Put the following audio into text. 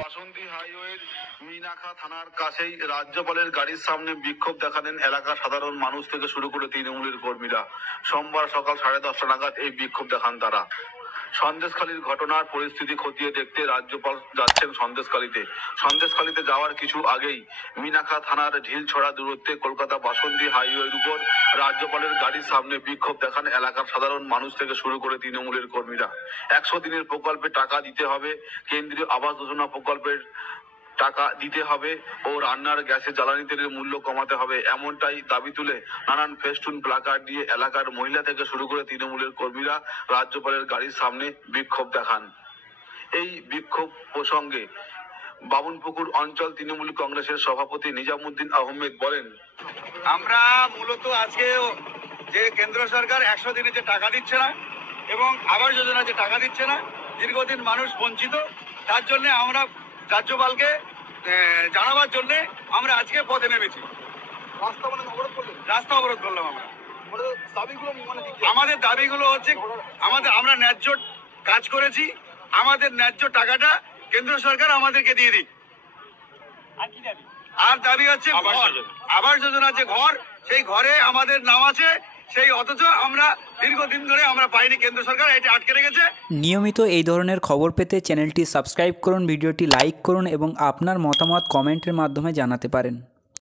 বাসন্তী হাইওয়ের মিনাখা থানার কাছেই রাজ্যপালের গাড়ির সামনে বিক্ষোভ দেখালেন এলাকার সাধারণ মানুষ থেকে শুরু করে তৃণমূলের কর্মীরা। সোমবার সকাল 10:30 নাগাদ এই বিক্ষোভ দেখান তারা। সন্দেশখালীর ঘটনার পরিস্থিতি খতিয়ে দেখতে রাজ্যপাল যাচ্ছেন সন্দেশখালীতে যাওয়ার কিছু আগেই মিনাখা থানার ঢিলছড়া দূরত্বে কলকাতা বাসন্তী হাইওয়ের উপর রাজ্যপালের গাড়ির সামনে বিক্ষোভ দেখান এলাকার সাধারণ মানুষ থেকে শুরু করে তৃণমূলের কর্মীরা। 100 দিনের প্রকল্পে টাকা দিতে হবে, কেন্দ্রীয় আবাস যোজনা প্রকল্পের টাকা দিতে হবে ও রান্নার গ্যাসে জ্বালানি তেলের মূল্য কমাতে হবে, এমনটাই দাবি তুলে নানান ফেস্টুন প্লাকার্ড দিয়ে এলাকার মহিলা থেকে শুরু করে তৃণমূলের কর্মীরা রাজ্যপালের গাড়ির সামনে বিক্ষোভ দেখান। এই বিক্ষোভ প্রসঙ্গে বামুনপুকুর অঞ্চল তৃণমূল কংগ্রেসের সভাপতি নিজামুদ্দিন আহমেদ বলেন, আমরা মূলত আজকে যে কেন্দ্র সরকার 100 দিনে যে টাকা দিচ্ছে না এবং আবাস যোজনা যে টাকা দিচ্ছে না, দীর্ঘদিন মানুষ বঞ্চিত, তার জন্য আমরা রাজ্যপালকে জানাবার জন্য আমরা আজকে পথে নেমেছি। রাস্তা অবরোধ করলাম আমরা। আমাদের দাবিগুলো হচ্ছে আমরা ন্যায্য কাজ করেছি, আমাদের ন্যায্য টাকাটা কেন্দ্র সরকার আমাদেরকে দিয়ে দিক। আর দাবি হচ্ছে আবাস যোজনা যে ঘর, সেই ঘরে আমাদের নাম আছে, সেই অথচ আমরা দীর্ঘদিন ধরে আমরা পাইনি, কেন্দ্র সরকার এটা আটকে রেখেছে। নিয়মিত এই ধরনের খবর পেতে চ্যানেলটি সাবস্ক্রাইব করুন, ভিডিওটি লাইক করুন এবং আপনার মতামত কমেন্টের মাধ্যমে জানাতে পারেন।